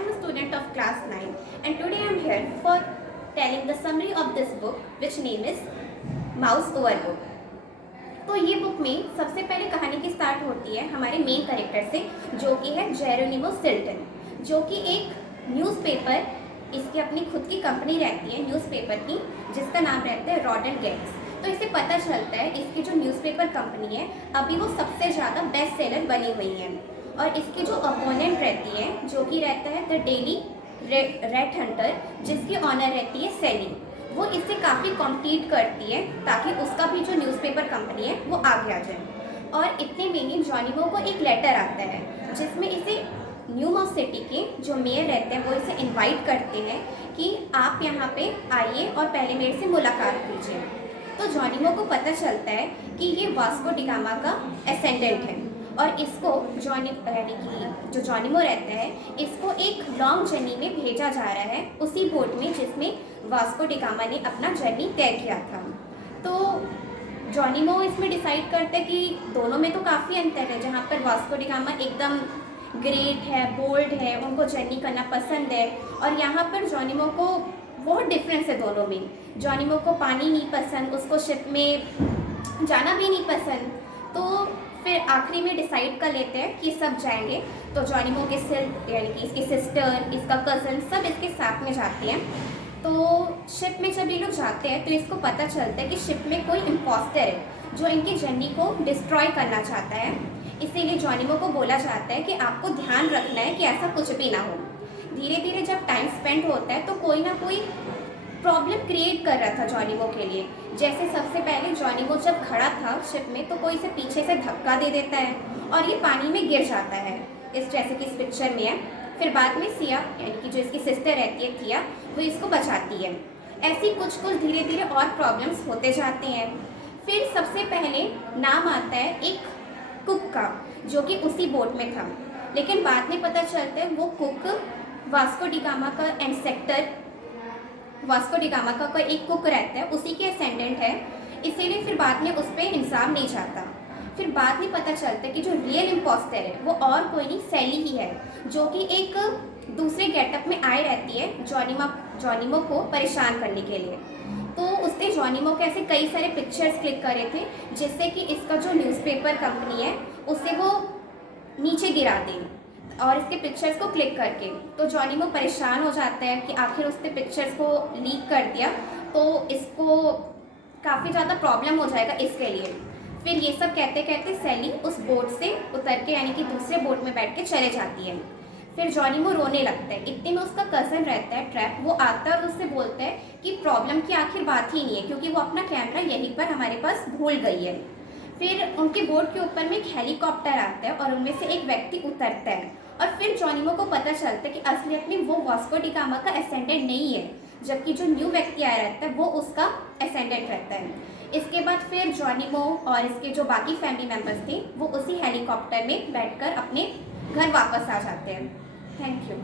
am a student of class 9 and today I am here for telling the summary of this book which name is Mouse Overbook। तो ये book में सबसे पहले कहानी की start होती है हमारे मेन कैरेक्टर से, जो कि है जेरोनिमो सिल्टन, जो कि एक न्यूज़पेपर, इसकी अपनी खुद की कंपनी रहती है न्यूज़पेपर की, जिसका नाम रहता है रॉड एंड गेट्स। तो इससे पता चलता है इसकी जो न्यूज़पेपर कंपनी है अभी वो सबसे ज़्यादा बेस्ट सेलर बनी हुई है, और इसकी जो अपोनेंट रहती है जो कि रहता है द डेली रेड हंटर, जिसकी ऑनर रहती है सेली, वो इससे काफ़ी कॉम्पीट करती है ताकि उसका भी जो न्यूज़पेपर कंपनी है वो आगे आ जाए। और इतने में ही जॉनिमो को एक लेटर आता है जिसमें इसे न्यू मॉस सिटी के जो मेयर रहते हैं वो इसे इनवाइट करते हैं कि आप यहाँ पे आइए और पहले मेरे से मुलाकात कीजिए। तो जॉनिमो को पता चलता है कि ये वास्को डी गामा का एसेंडेंट है, और इसको यानी कि जो जॉनिमो रहता है इसको एक लॉन्ग जर्नी में भेजा जा रहा है, उसी बोट में जिसमें वास्को डी गामा ने अपना जर्नी तय किया था। तो जॉनिमो इसमें डिसाइड करता है कि दोनों में तो काफ़ी अंतर है, जहाँ पर वास्को डी गामा एकदम ग्रेट है, बोल्ड है, उनको जर्नी करना पसंद है, और यहाँ पर जॉनिमो को बहुत डिफरेंस है दोनों में। जॉनिमो को पानी नहीं पसंद, उसको शिप में जाना भी नहीं पसंद। तो फिर आखिरी में डिसाइड कर लेते हैं कि सब जाएंगे। तो जॉनिमो के यानी कि इसकी सिस्टर, इसका कज़न, सब इसके साथ में जाते हैं। तो शिप में जब ये लोग जाते हैं तो इसको पता चलता है कि शिप में कोई इम्पोस्टर है जो इनकी जर्नी को डिस्ट्रॉय करना चाहता है। इसीलिए जॉनिमो को बोला जाता है कि आपको ध्यान रखना है कि ऐसा कुछ भी ना हो। धीरे धीरे जब टाइम स्पेंड होता है तो कोई ना कोई प्रॉब्लम क्रिएट कर रहा था जॉनिमो के लिए। जैसे सबसे पहले जॉनिमो जब खड़ा था शिप में तो कोई इसे पीछे से धक्का दे देता है और ये पानी में गिर जाता है, इस जैसे कि इस पिक्चर में है। फिर बाद में सिया, यानी कि जो इसकी सिस्टर रहती है थिया, वो इसको बचाती है। ऐसी कुछ धीरे धीरे और प्रॉब्लम्स होते जाते हैं। फिर सबसे पहले नाम आता है एक कुक का, जो कि उसी बोट में था, लेकिन बाद में पता चलता है वो कुक वास्को डी गामा का एंसेक्टर, वास्को डी गामा का कोई एक कुक रहता है, उसी के असेंडेंट है, इसीलिए फिर बाद में उस पर इंसाफ नहीं चाहता। फिर बाद में पता चलता है कि जो रियल इम्पोस्टर है वो और कोई नहीं, सेली ही है, जो कि एक दूसरे गेटअप में आए रहती है जॉनिमो को परेशान करने के लिए। तो उसने जॉनिमो के ऐसे कई सारे पिक्चर्स क्लिक करे थे जिससे कि इसका जो न्यूज़पेपर कंपनी है उसे वो नीचे गिरा दें, और इसके पिक्चर्स को क्लिक करके। तो जॉनिमो परेशान हो जाता है कि आखिर उसने पिक्चर्स को लीक कर दिया तो इसको काफ़ी ज़्यादा प्रॉब्लम हो जाएगा इसके लिए। फिर ये सब कहते कहते सेली उस बोट से उतर के, यानी कि दूसरे बोट में बैठ के चले जाती है। फिर जॉनिमो रोने लगता है। इतने में उसका कज़न रहता है ट्रैप, वो आता है और उससे बोलता है कि प्रॉब्लम की आखिर बात ही नहीं है, क्योंकि वो अपना कैमरा यहीं पर हमारे पास भूल गई है। फिर उनके बोट के ऊपर में एक हेलीकॉप्टर आता है और उनमें से एक व्यक्ति उतरता है, और फिर जॉनिमो को पता चलता है कि असलियत में वो वास्को डी गामा का एसेंडेंट नहीं है, जबकि जो न्यू व्यक्ति आया रहता है वो उसका एसेंडेंट रहता है। इसके बाद फिर जॉनिमो और इसके जो बाकी फैमिली मेम्बर्स थे वो उसी हेलीकॉप्टर में बैठकर अपने घर वापस आ जाते हैं। Thank you.